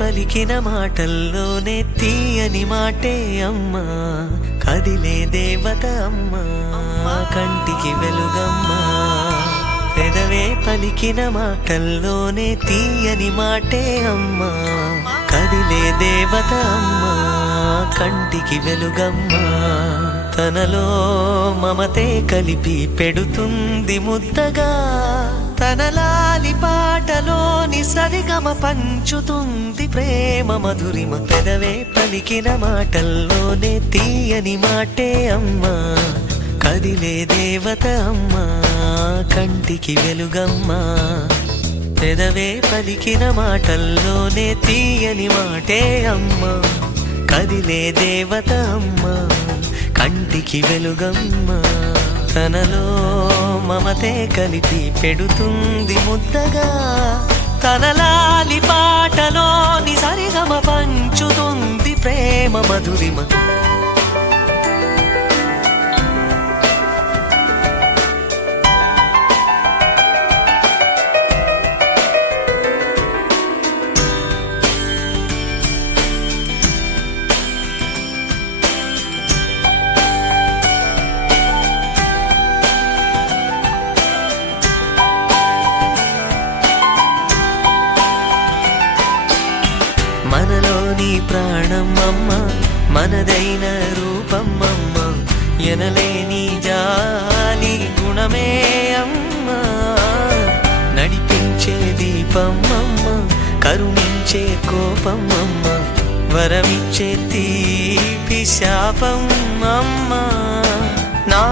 పలికిన మాటల్లోనే తీయని మాటే అమ్మా, కదిలే దేవత అమ్మా, కంటికి వెలుగమ్మా. పెదవే పలికిన మాటల్లోనే తీయని మాటే అమ్మా, కదిలే దేవత అమ్మా, కంటికి వెలుగమ్మా. తనలో మమతే కలిపి పెడుతుంది ముద్దగా, తన లాలి పాటలోని సరిగమ పంచుతుంది ప్రేమ మధురిమ. పెదవే పలికిన మాటల్లోనే తీయని మాటే అమ్మా, కదిలే దేవత అమ్మా, కంటికి వెలుగమ్మా. పెదవే పలికిన మాటల్లోనే తీయని మాటే అమ్మా, కదిలే దేవత అమ్మా, కంటికి వెలుగమ్మా. తనలో మమతే కలిపి పెడుతుంది ముద్దగా, తన లాలి పాటలోని సరిగమ పంచుతుంది ప్రేమ మధురిమ. మనలోని ప్రాణం అమ్మ, మనదైన రూపం అమ్మ, ఎనలేని జాలి గుణమే అమ్మ. నడిపించే దీపం అమ్మ, కరుణించే కోపం అమ్మ, వరమిచ్చే తీపి శాపం అమ్మ. నా